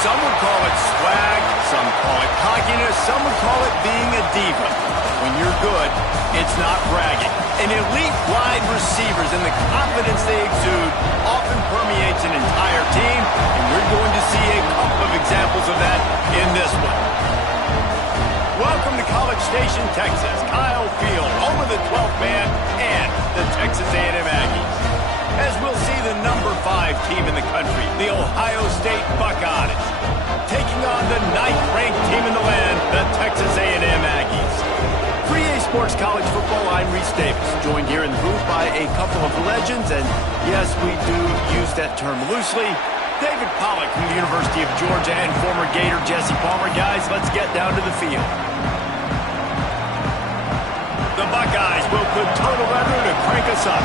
Some would call it swag, some call it cockiness, some would call it being a diva. When you're good, it's not bragging. An elite wide receivers and the confidence they exude often permeates an entire team, and we're going to see a couple of examples of that in this one. Welcome to College Station, Texas. Kyle Field, home of the 12th man and the Texas A&M Aggies. As we'll see the number 5 team in the country, the Ohio State Buckeyes, taking on the 9th-ranked team in the land, the Texas A&M Aggies. For EA Sports College Football, I'm Reese Davis, joined here in the booth by a couple of legends, and yes, we do use that term loosely. David Pollack from the University of Georgia and former Gator Jesse Palmer. Guys, let's get down to the field. The Buckeyes will put total leather to crank us up.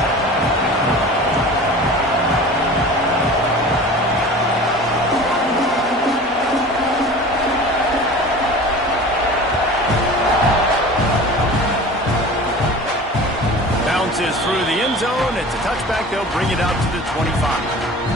Bounces through the end zone. It's a touchback. They'll bring it out to the 25.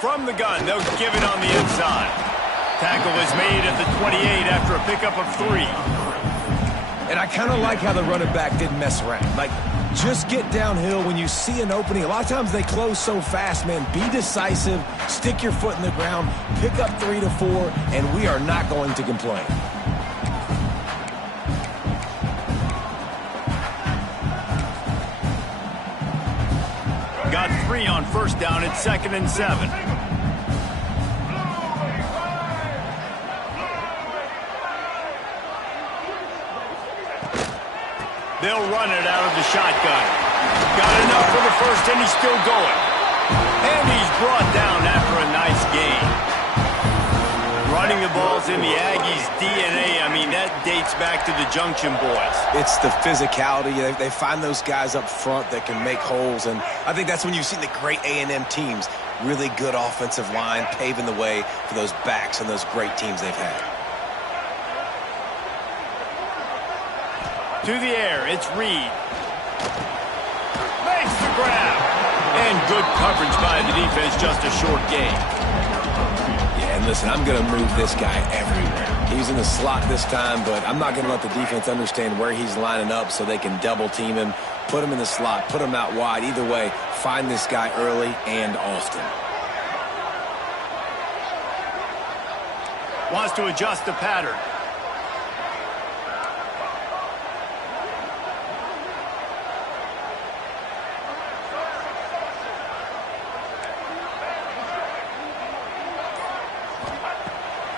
From the gun, they'll give it on the inside. Tackle is made at the 28 after a pickup of 3. And I kind of like how the running back didn't mess around. Like, just get downhill when you see an opening. A lot of times they close so fast, man. Be decisive, stick your foot in the ground, pick up 3 to 4, and we are not going to complain. Got 3 on first down. It's 2nd and 7. They'll run it out of the shotgun. Got enough for the first, and he's still going. And he's brought down after a nice gain. Running the ball's in the Aggies' DNA. I mean, that dates back to the Junction Boys. It's the physicality. They find those guys up front that can make holes, and I think that's when you've seen the great A&M teams. Really good offensive line, paving the way for those backs and those great teams they've had. To the air, it's Reed. Makes the grab. And good coverage by the defense, just a short gain. Yeah, and listen, I'm going to move this guy everywhere. He's in the slot this time, but I'm not going to let the defense understand where he's lining up so they can double team him, put him in the slot, put him out wide. Either way, find this guy early and often. Wants to adjust the pattern.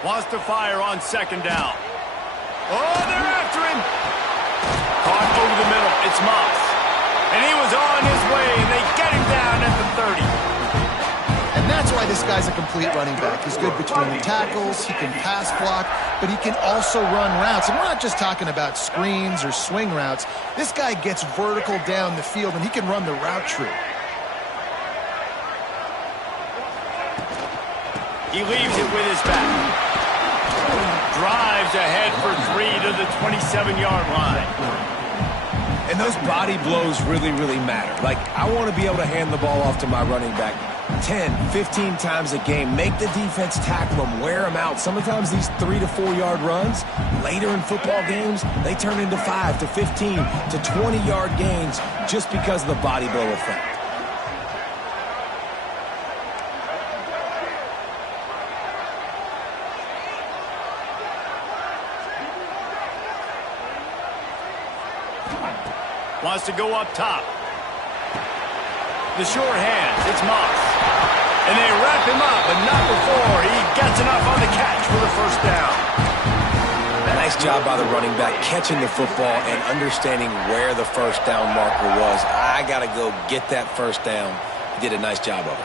Wants to fire on 2nd down. Oh, they're after him. Caught over the middle. It's Moss. And he was on his way, and they get him down at the 30. And that's why this guy's a complete running back. He's good between the tackles. He can pass block, but he can also run routes. And we're not just talking about screens or swing routes. This guy gets vertical down the field, and he can run the route tree. He leaves it with his back. Drives ahead for 3 to the 27-yard line. And those body blows really, really matter. Like, I want to be able to hand the ball off to my running back 10, 15 times a game. Make the defense tackle him, wear him out. Sometimes these 3 to 4-yard runs, later in football games, they turn into 5 to 15 to 20-yard gains just because of the body blow effect. Wants to go up top. The short hands, it's Moss. And they wrap him up, but not before he gets enough on the catch for the first down. Nice job by the running back catching the football and understanding where the first down marker was. I got to go get that first down. He did a nice job of it.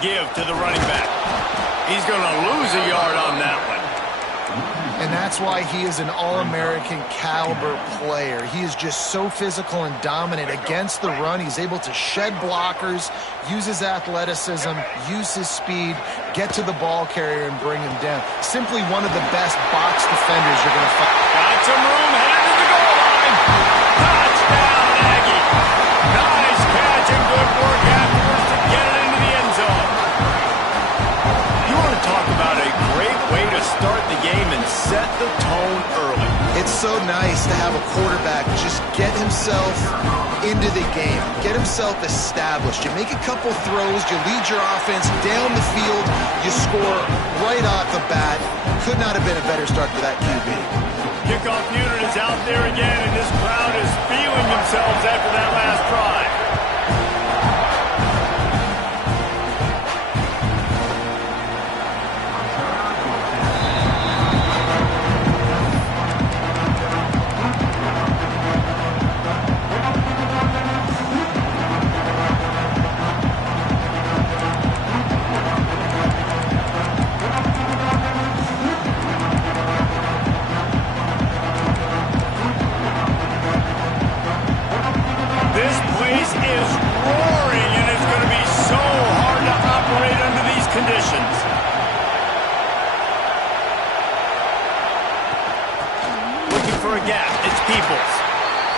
give to the running back. He's going to lose a yard on that one. And that's why he is an All-American caliber player. He is just so physical and dominant against the run. He's able to shed blockers, use his athleticism, use his speed, get to the ball carrier and bring him down. Simply one of the best box defenders you're going to find. Got some room, headed to the goal line. Touchdown, Aggie. Nice catch and good work afterwards to get it into the end zone. You want to talk about a great way to start the game and set the tone early. It's so nice to have a quarterback just get himself into the game, get himself established. You make a couple throws, you lead your offense down the field, you score right off the bat. Could not have been a better start for that QB. Kickoff unit is out there again, and this crowd is feeling themselves after that last drive.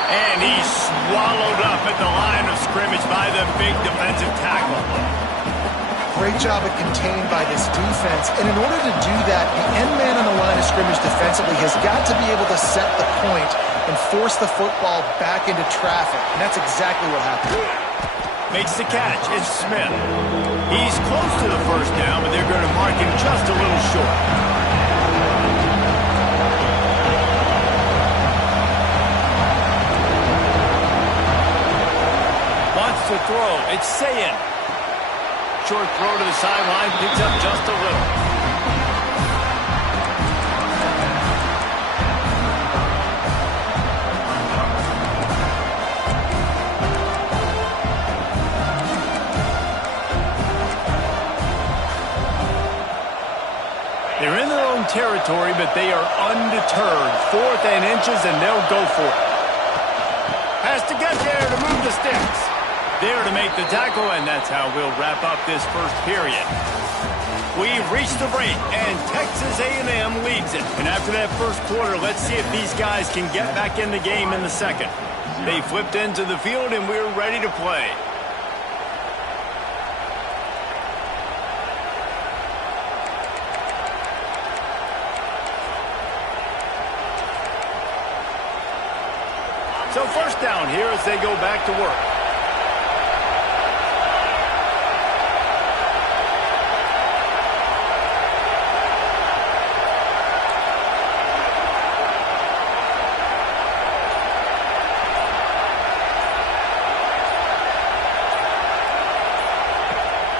And he's swallowed up at the line of scrimmage by the big defensive tackle. Great job at containing by this defense. And in order to do that, the end man on the line of scrimmage defensively has got to be able to set the point and force the football back into traffic. And that's exactly what happened. Makes the catch. It's Smith. He's close to the first down, but they're going to mark him just a little short. To throw, it's Sayin. Short throw to the sideline, picks up just a little. They're in their own territory, but they are undeterred. 4th and inches, and they'll go for it. Has to get there to move the sticks. There to make the tackle, and that's how we'll wrap up this first period. We've reached the break, and Texas A&M leads it. And after that first quarter, let's see if these guys can get back in the game in the second. They flipped into the field, and we're ready to play. So first down here as they go back to work.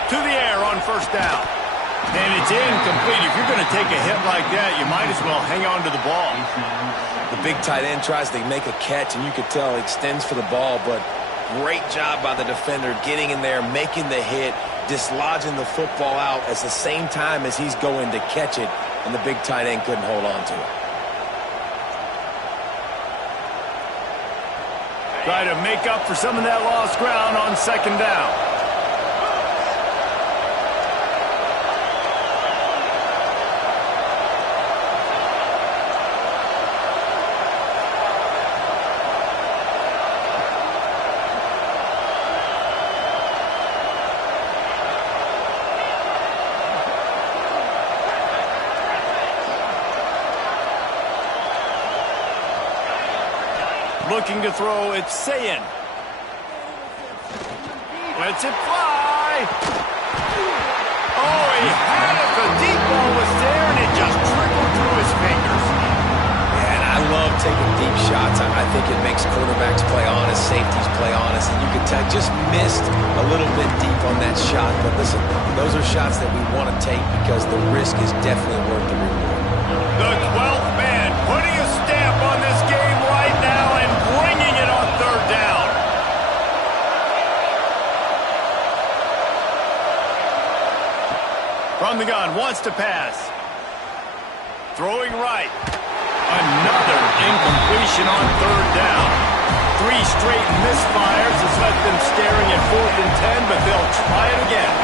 To the air on first down. And it's incomplete. If you're going to take a hit like that, you might as well hang on to the ball. The big tight end tries to make a catch, and you could tell extends for the ball, but great job by the defender getting in there, making the hit, dislodging the football out at the same time as he's going to catch it, and the big tight end couldn't hold on to it. Try to make up for some of that lost ground on second down. Looking to throw, it's Sayin. Lets it fly. Oh, he had it. The deep ball was there, and it just trickled through his fingers. And I love taking deep shots. I think it makes quarterbacks play honest, safeties play honest, and you can tell just missed a little bit deep on that shot. But listen, those are shots that we want to take because the risk is definitely worth the reward. The 12th man putting a stamp on this game right now and bringing it on third down. From the gun, wants to pass. Throwing right. Another incompletion on third down. 3 straight misfires has left them staring at 4th and 10, but they'll try it again.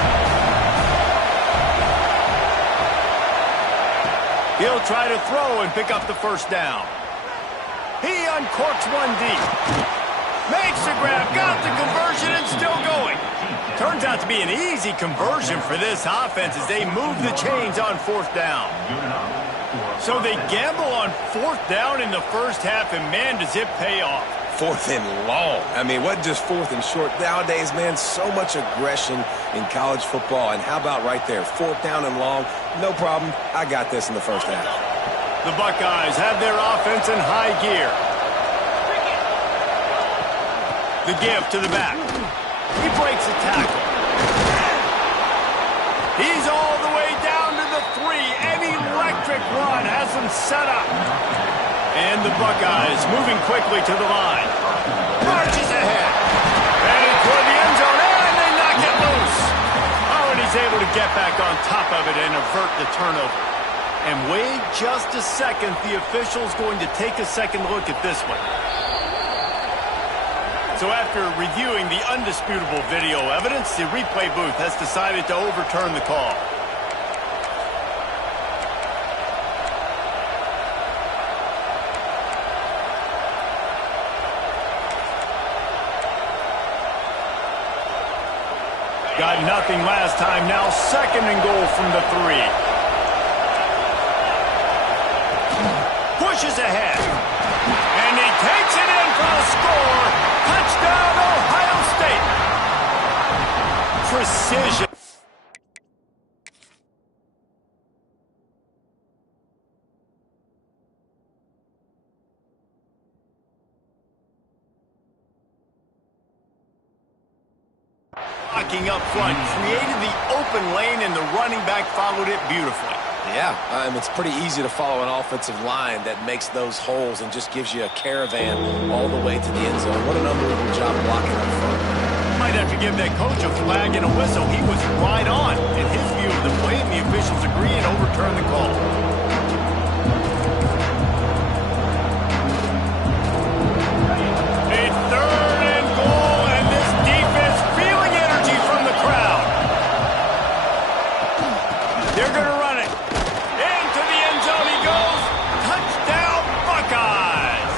He'll try to throw and pick up the first down. He uncorks one deep. Makes the grab, got the conversion, and still going. Turns out to be an easy conversion for this offense as they move the chains on 4th down. So they gamble on 4th down in the first half, and man, does it pay off. 4th and long. I mean, what just 4th and short? Nowadays, man, so much aggression in college football. And how about right there? 4th down and long, no problem. I got this in the first half. The Buckeyes have their offense in high gear. The give to the back. He breaks a tackle. He's all the way down to the 3. An electric run has him set up. And the Buckeyes moving quickly to the line. Marches ahead. Headed toward the end zone, and they knock it loose. Oh, and he's able to get back on top of it and avert the turnover. And wait just a second. The official's going to take a second look at this one. So after reviewing the undisputable video evidence, the replay booth has decided to overturn the call. Got nothing last time, now 2nd and goal from the 3. Pushes ahead. And he takes it in for the score. Touchdown, Ohio State. Precision. Blocking up front, created the open lane, and the running back followed it beautifully. Yeah, it's pretty easy to follow an offensive line that makes those holes and just gives you a caravan all the way to the end zone. What an unbelievable job blocking up front. Might have to give that coach a flag and a whistle. He was right on in his view of the play, and the officials agree and overturn the call. A 3rd and goal, and this defense feeling energy from the crowd. They're going to run it. Into the end zone he goes. Touchdown, Buckeyes.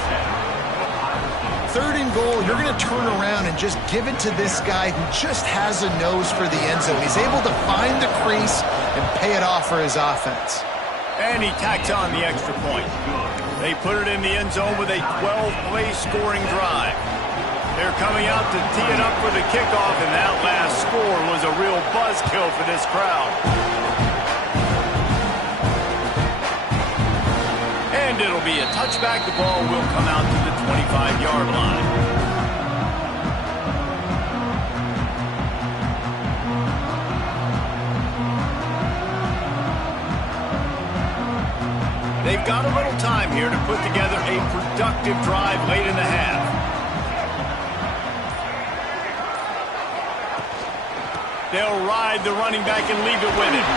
3rd and goal, you're going to turn around and just give it to this guy who just has a nose for the end zone. He's able to find the crease and pay it off for his offense. And he tacks on the extra point. They put it in the end zone with a 12-play scoring drive. They're coming out to tee it up for the kickoff, and that last score was a real buzzkill for this crowd. And it'll be a touchback. The ball will come out to the 25-yard line. They've got a little time here to put together a productive drive late in the half. They'll ride the running back and leave it with him.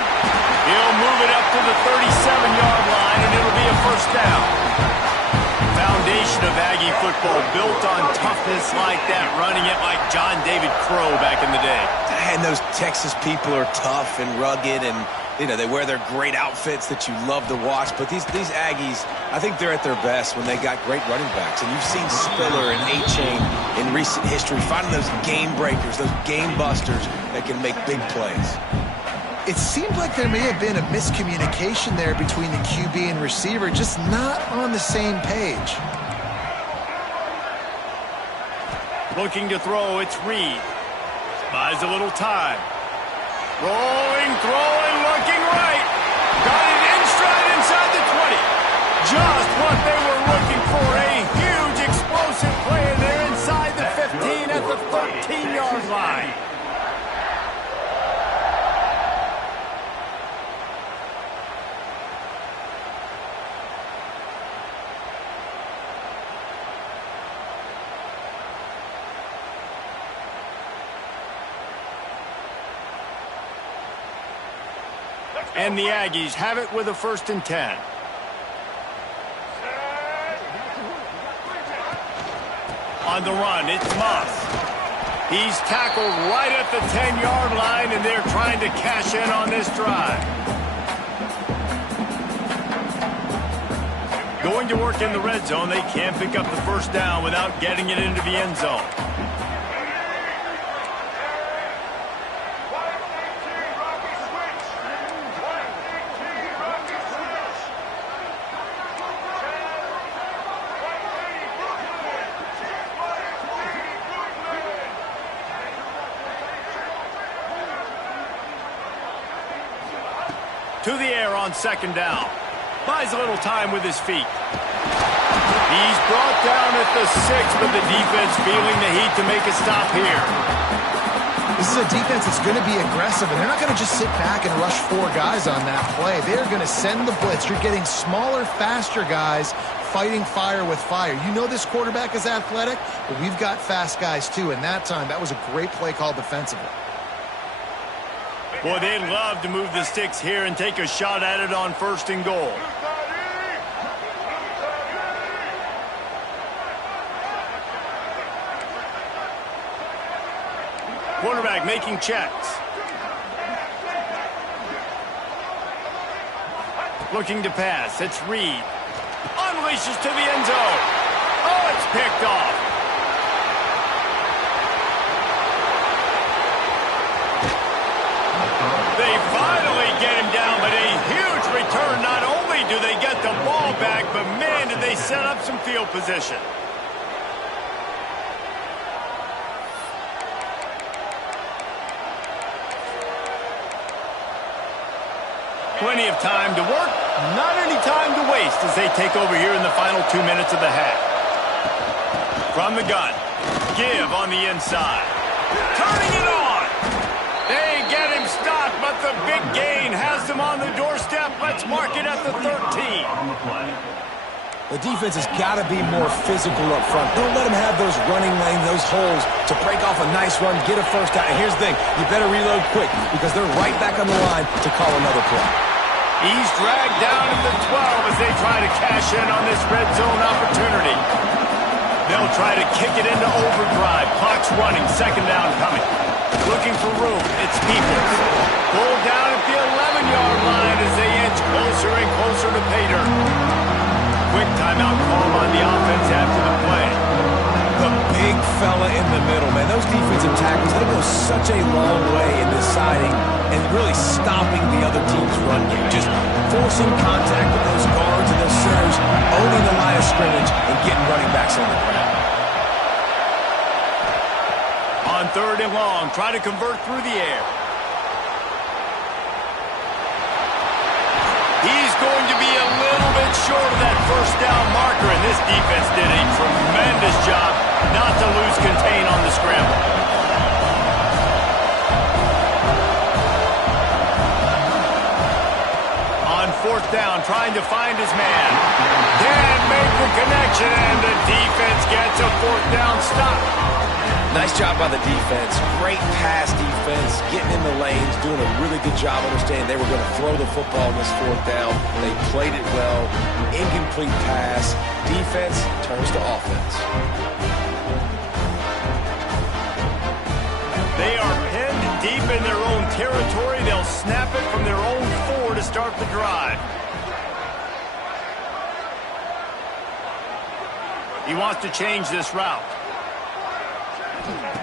He'll move it up to the 37-yard line, and it'll be a first down. Foundation of Aggie football built on toughness like that, running it like John David Crow back in the day. And those Texas people are tough and rugged, and they wear their great outfits that you love to watch. But these Aggies, I think they're at their best when they got great running backs. And you've seen Spiller and A-Chain in recent history finding those game breakers, those game busters that can make big plays. It seemed like there may have been a miscommunication there between the QB and receiver, just not on the same page. Looking to throw, it's Reed. Buys a little time. Rolling, throwing, looking right. Got it in stride inside the 20. Just what they were looking for. A huge explosive play, and they're inside the 15 at the 13-yard line. And the Aggies have it with a 1st and 10. On the run, it's Moss. He's tackled right at the 10-yard line, and they're trying to cash in on this drive. Going to work in the red zone, they can't pick up the 1st down without getting it into the end zone. To the air on 2nd down. Buys a little time with his feet. He's brought down at the 6, but the defense feeling the heat to make a stop here. This is a defense that's going to be aggressive, and they're not going to just sit back and rush 4 guys on that play. They're going to send the blitz. You're getting smaller, faster guys fighting fire with fire. You know this quarterback is athletic, but we've got fast guys too, and that time, that was a great play call defensively. Boy, they'd love to move the sticks here and take a shot at it on 1st and goal. Quarterback making checks. Looking to pass. It's Reed. Unleashes to the end zone. Oh, it's picked off. They finally get him down, but a huge return. Not only do they get the ball back, but man, did they set up some field position. Plenty of time to work, not any time to waste as they take over here in the final 2 minutes of the half. From the gun, give on the inside. Turning it on. They get him stopped, but the big gain has them on the doorstep. Let's mark it at the 13. The defense has got to be more physical up front. Don't let them have those running lanes, those holes to break off a nice run, get a 1st down. And here's the thing, you better reload quick because they're right back on the line to call another play. He's dragged down at the 12 as they try to cash in on this red zone opportunity. They'll try to kick it into overdrive. Clock's running, 2nd down coming. Looking for room, it's Peoples. Pulled down at the 11-yard line as they inch closer and closer to pay dirt. Quick timeout call on the offense after the play. The big fella in the middle, man. Those defensive tackles, they go such a long way in deciding and really stopping the other team's run game. Just forcing contact with those guards and those centers, owning the line of scrimmage, and getting running backs on the ground. On 3rd and long, try to convert through the air. He's going to be a little bit short of that 1st down marker, and this defense did a tremendous job not to lose contain on the scramble. On 4th down, trying to find his man. Can't make the connection, and the defense gets a 4th down stop. Nice job by the defense. Great pass defense, getting in the lanes, doing a really good job understanding they were going to throw the football in this 4th down. They played it well. Incomplete pass. Defense turns to offense. They are pinned deep in their own territory. They'll snap it from their own 4 to start the drive. He wants to change this route.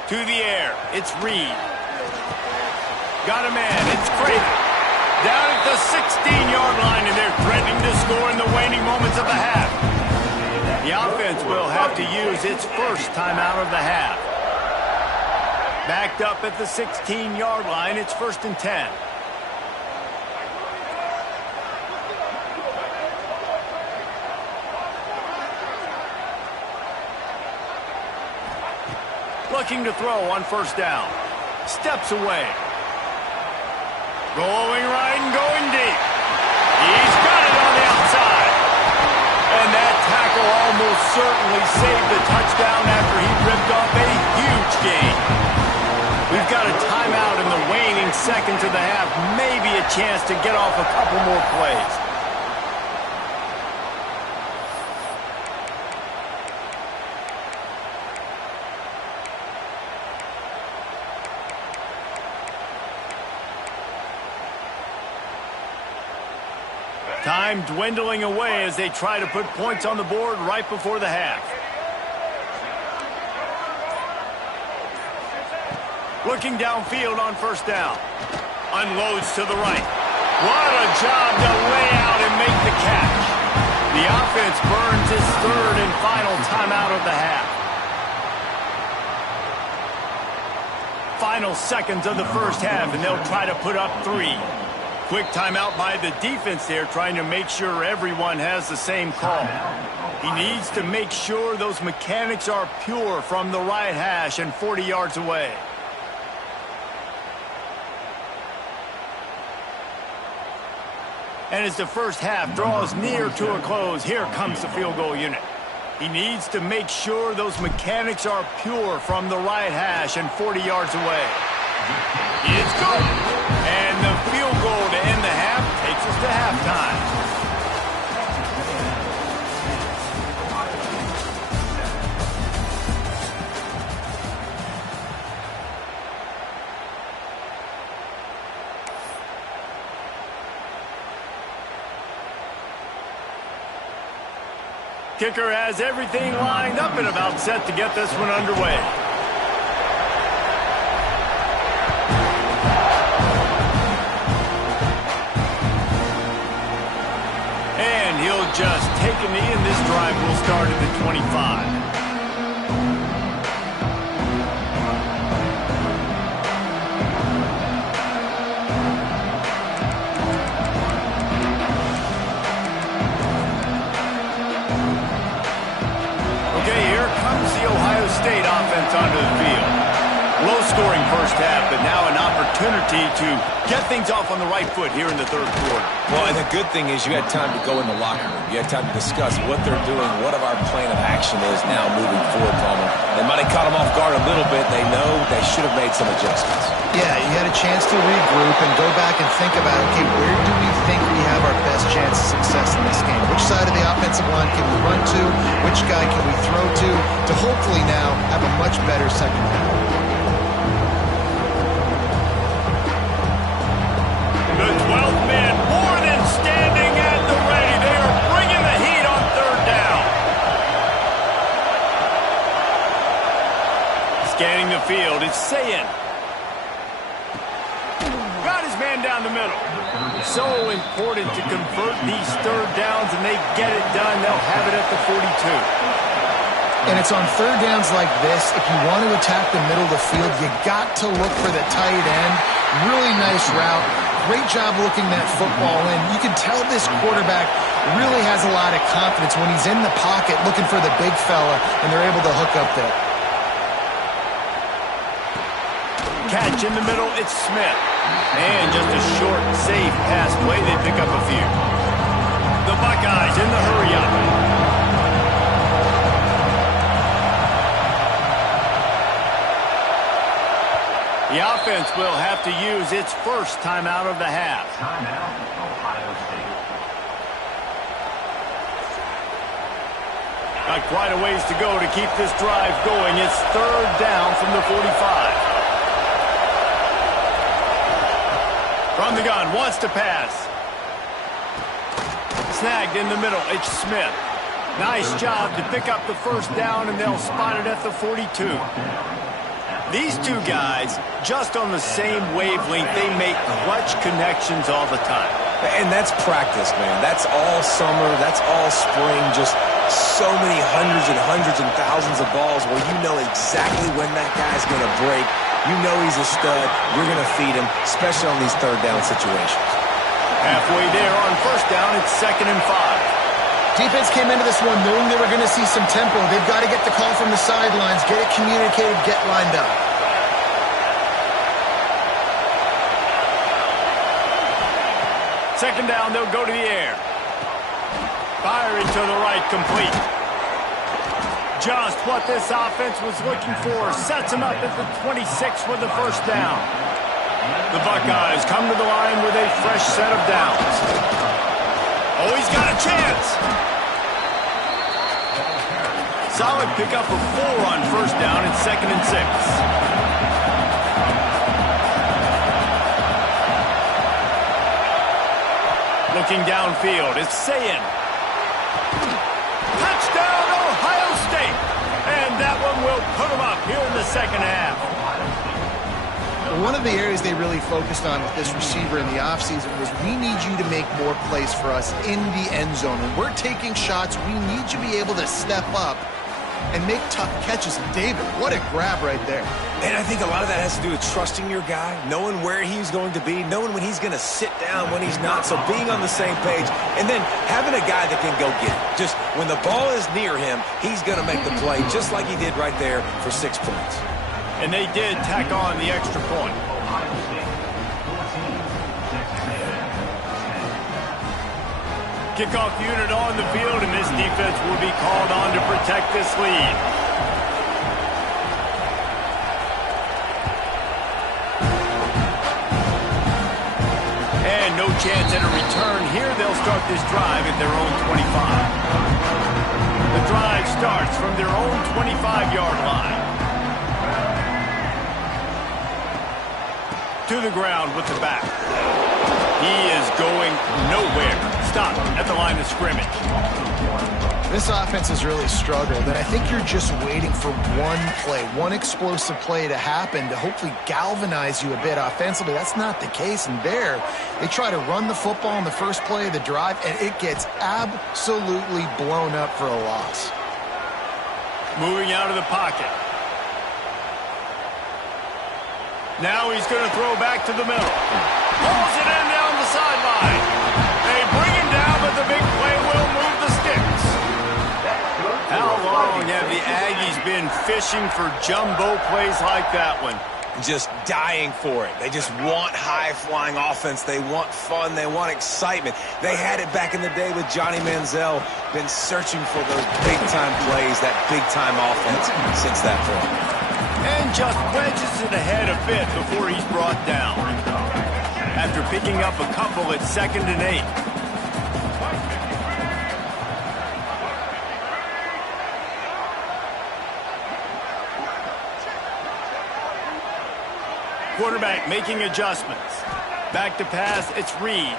To the air, it's Reed. Got a man, it's Craven. Down at the 16-yard line, and they're threatening to score in the waning moments of the half. The offense will have to use its 1st timeout of the half. Backed up at the 16-yard line, it's 1st and 10. Looking to throw on 1st down. Steps away. Going right and going deep. He's got it on the outside. And that tackle almost certainly saved the touchdown after he ripped off a huge gain. We've got a timeout in the waning seconds of the half, maybe a chance to get off a couple more plays. Time dwindling away as they try to put points on the board right before the half. Looking downfield on first down. Unloads to the right. What a job to lay out and make the catch. The offense burns its third and final timeout of the half. Final seconds of the first half, and they'll try to put up 3. Quick timeout by the defense there, trying to make sure everyone has the same call. He needs to make sure those mechanics are pure from the right hash and 40 yards away. And as the first half draws near to a close, here comes the field goal unit. He needs to make sure those mechanics are pure from the right hash and 40 yards away. It's good. And the field goal to end the half takes us to halftime. Kicker has everything lined up and about set to get this one underway. And he'll just take a knee, and this drive will start at the 25. State offense onto the field. Low-scoring first half, but now an opportunity to get things off on the right foot here in the third quarter. Well, and the good thing is you had time to go in the locker room. You had time to discuss what they're doing, what our plan of action is now moving forward, Palmer. They might have caught them off guard a little bit. They know they should have made some adjustments. Yeah, you had a chance to regroup and go back and think about, okay, where do we think we have our best chance of success in this game? Which side of the offensive line can we run to? Which guy can we throw to hopefully now have a much better second half? The 12th man more than standing at the ready. They are bringing the heat on third down. Scanning the field, it's Sayin. Got his man down the middle. So important to convert these third downs, and they get it done. They'll have it at the 42. And it's on third downs like this, if you want to attack the middle of the field, you got to look for the tight end. Really nice route. Great job looking that football in. You can tell this quarterback really has a lot of confidence when he's in the pocket looking for the big fella, and they're able to hook up there. Catch in the middle, it's Smith. And just a short, safe pass play, they pick up a few. The Buckeyes in the hurry-up. The offense will have to use its first timeout of the half. Timeout, Ohio State. Not quite a ways to go to keep this drive going. It's third down from the 45. From the gun, wants to pass. Snagged in the middle, it's Smith. Nice job to pick up the first down, and they'll spot it at the 42. These two guys, just on the same wavelength, they make clutch connections all the time. And that's practice, man. That's all summer. That's all spring. Just so many hundreds and thousands of balls where you know exactly when that guy's going to break. You know he's a stud. You're going to feed him, especially on these third down situations. Halfway there on first down, it's 2nd and 5. Defense came into this one knowing they were going to see some tempo. They've got to get the call from the sidelines, get it communicated, get lined up. Second down, they'll go to the air. Firing to the right, complete. Just what this offense was looking for. Sets him up at the 26 for the first down. The Buckeyes come to the line with a fresh set of downs. Oh, he's got a chance. Solid pickup of 4 on first down and 2nd and 6. Looking downfield, it's Sayin. Touchdown, Ohio State. And that one will put them up here in the second half. One of the areas they really focused on with this receiver in the offseason was we need you to make more plays for us in the end zone. When we're taking shots, we need you to be able to step up and make tough catches. And David, what a grab right there. And I think a lot of that has to do with trusting your guy, knowing where he's going to be, knowing when he's going to sit down, when he's not. So being on the same page, and then having a guy that can go get it. Just when the ball is near him, he's going to make the play, just like he did right there for 6 points. And they did tack on the extra point. Kickoff unit on the field, and this defense will be called on to protect this lead. And no chance at a return here. They'll start this drive at their own 25. The drive starts from their own 25-yard line. To the ground with the back. He is going nowhere. Stop at the line of scrimmage. This offense has really struggled, and I think you're just waiting for one play, one explosive play to happen to hopefully galvanize you a bit offensively. That's not the case, and there they try to run the football in the first play of the drive, and it gets absolutely blown up for a loss. Moving out of the pocket. Now he's going to throw back to the middle. Pulls it in down the sideline. They bring him down, but the big play will move the sticks. How long have the Aggies been fishing for jumbo plays like that one? Just dying for it. They just want high-flying offense. They want fun. They want excitement. They had it back in the day with Johnny Manziel. Been searching for those big-time plays, that big-time offense since that point. And just wedges it ahead a bit before he's brought down. After picking up a couple at 2nd and 8. Quarterback making adjustments. Back to pass, it's Reed.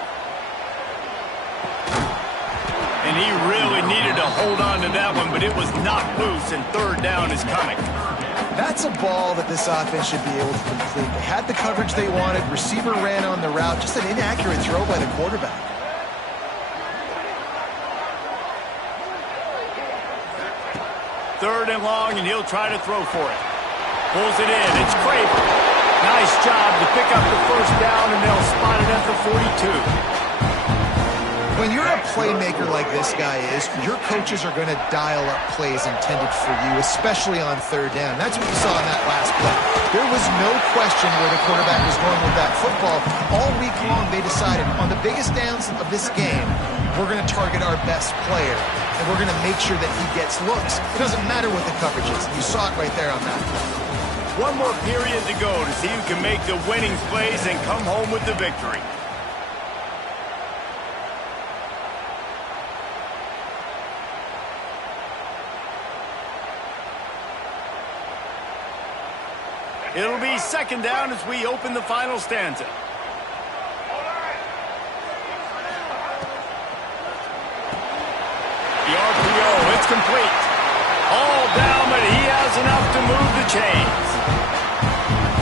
And he really needed to hold on to that one, but it was knocked loose, and 3rd down is coming. That's a ball that this offense should be able to complete. They had the coverage they wanted. Receiver ran on the route. Just an inaccurate throw by the quarterback. Third and long, and he'll try to throw for it. Pulls it in. It's Craver. Nice job to pick up the first down, and they'll spot it at the 42. When you're a playmaker like this guy is, your coaches are going to dial up plays intended for you, especially on 3rd down. That's what you saw in that last play. There was no question where the quarterback was going with that football. All week long, they decided on the biggest downs of this game, we're going to target our best player, and we're going to make sure that he gets looks. It doesn't matter what the coverage is. You saw it right there on that play. One more period to go to see who can make the winning plays and come home with the victory. It'll be 2nd down as we open the final stanza. The RPO, it's complete. All down, but he has enough to move the chains.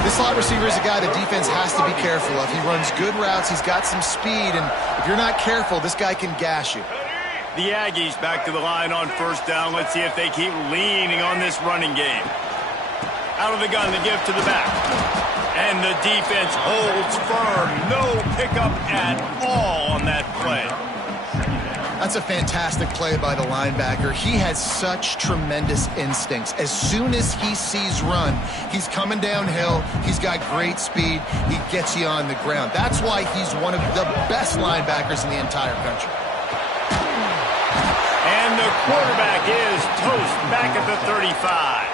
This slot receiver is a guy the defense has to be careful of. He runs good routes. He's got some speed, and if you're not careful, this guy can gash you. The Aggies back to the line on 1st down. Let's see if they keep leaning on this running game. Out of the gun, the give to the back. And the defense holds firm. No pickup at all on that play. That's a fantastic play by the linebacker. He has such tremendous instincts. As soon as he sees run, he's coming downhill. He's got great speed. He gets you on the ground. That's why he's one of the best linebackers in the entire country. And the quarterback is toast back at the 35.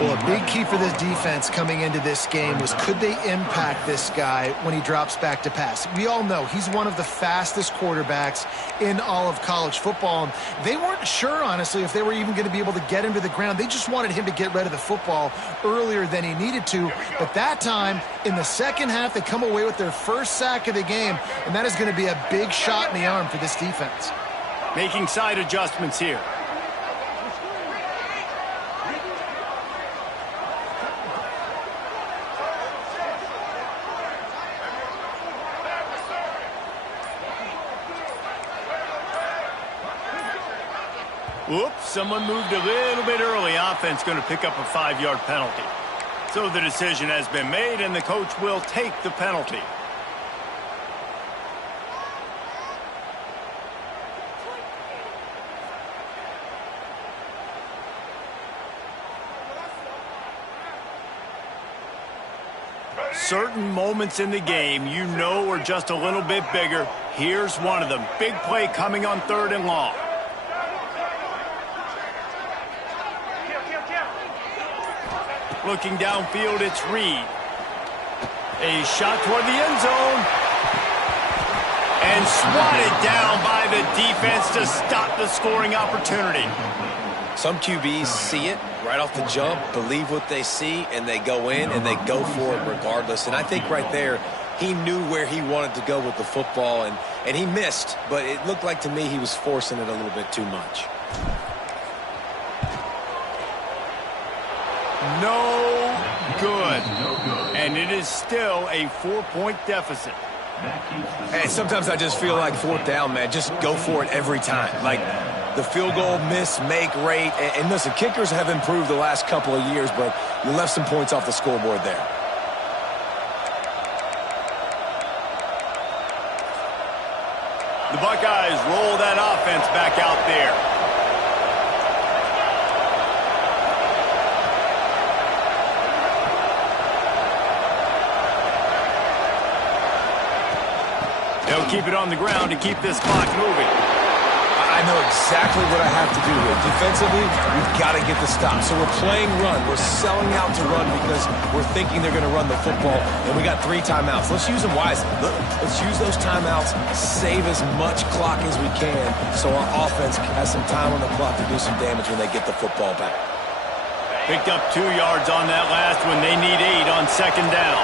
Well, a big key for this defense coming into this game was could they impact this guy when he drops back to pass. We all know he's one of the fastest quarterbacks in all of college football. They weren't sure, honestly, if they were even going to be able to get him to the ground. They just wanted him to get rid of the football earlier than he needed to. But that time, in the second half, they come away with their first sack of the game, and that is going to be a big shot in the arm for this defense. Making side adjustments here. Whoops, someone moved a little bit early. Offense going to pick up a 5-yard penalty. So the decision has been made, and the coach will take the penalty. Certain moments in the game you know are just a little bit bigger. Here's one of them. Big play coming on 3rd and long. Looking downfield, it's Reed. A shot toward the end zone. And swatted down by the defense to stop the scoring opportunity. Some QBs see it right off the jump, believe what they see, and they go in and they go for it regardless. And I think right there, he knew where he wanted to go with the football, and he missed, but it looked like to me he was forcing it a little bit too much. No good. And it is still a 4-point deficit. And sometimes I just feel like 4th down, man, just go for it every time. Like the field goal miss, make rate. And listen, kickers have improved the last couple of years, but you left some points off the scoreboard there. The Buckeyes roll that offense back out there. They'll keep it on the ground to keep this clock moving. I know exactly what I have to do here. Defensively, we've got to get the stop. So we're playing run. We're selling out to run because we're thinking they're going to run the football, and we got 3 timeouts. Let's use them wisely. Let's use those timeouts, save as much clock as we can so our offense has some time on the clock to do some damage when they get the football back. Picked up 2 yards on that last one. They need 8 on 2nd down.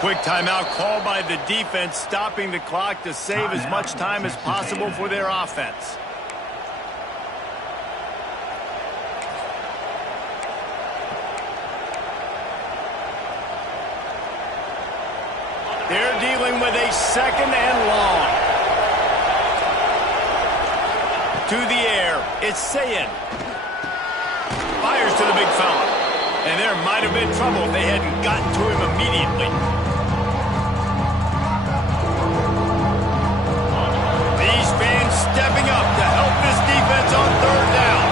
Quick timeout called by the defense, stopping the clock to save as much time as possible for their offense. They're dealing with a 2nd and long. To the air, it's Sayin. Fires to the big fella. And there might have been trouble if they hadn't gotten to him immediately. These fans stepping up to help this defense on 3rd down.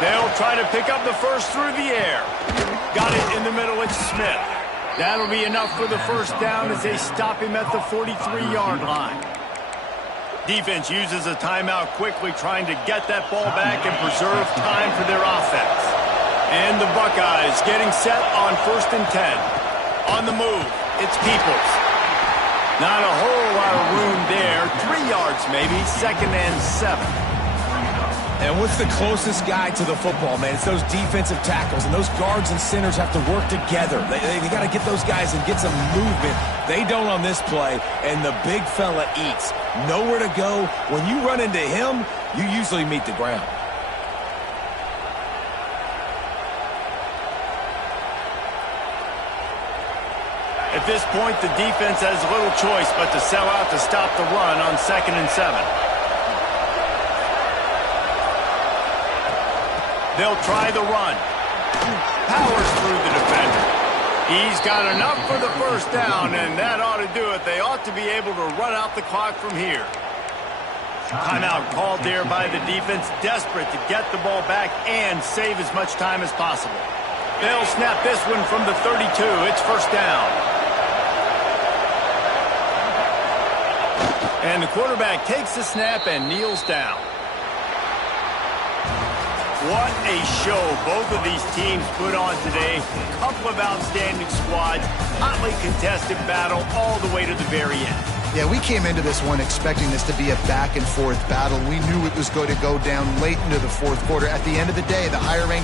They'll try to pick up the first through the air. Got it in the middle, it's Smith. That'll be enough for the 1st down as they stop him at the 43-yard line. Defense uses a timeout quickly, trying to get that ball back and preserve time for their offense. And the Buckeyes getting set on 1st and 10. On the move, it's Peoples. Not a whole lot of room there. 3 yards maybe, 2nd and 7. And what's the closest guy to the football, man? It's those defensive tackles, and those guards and centers have to work together. They got to get those guys and get some movement. They don't on this play, and the big fella eats. Nowhere to go. When you run into him, you usually meet the ground. At this point, the defense has little choice but to sell out to stop the run on 2nd and 7. They'll try the run. Powers through the defender. He's got enough for the 1st down, and that ought to do it. They ought to be able to run out the clock from here. Timeout called there by the defense, desperate to get the ball back and save as much time as possible. They'll snap this one from the 32. It's first down. And the quarterback takes the snap and kneels down. What a show both of these teams put on today. A couple of outstanding squads, hotly contested battle all the way to the very end. Yeah, we came into this one expecting this to be a back-and-forth battle. We knew it was going to go down late into the fourth quarter. At the end of the day, the higher-ranked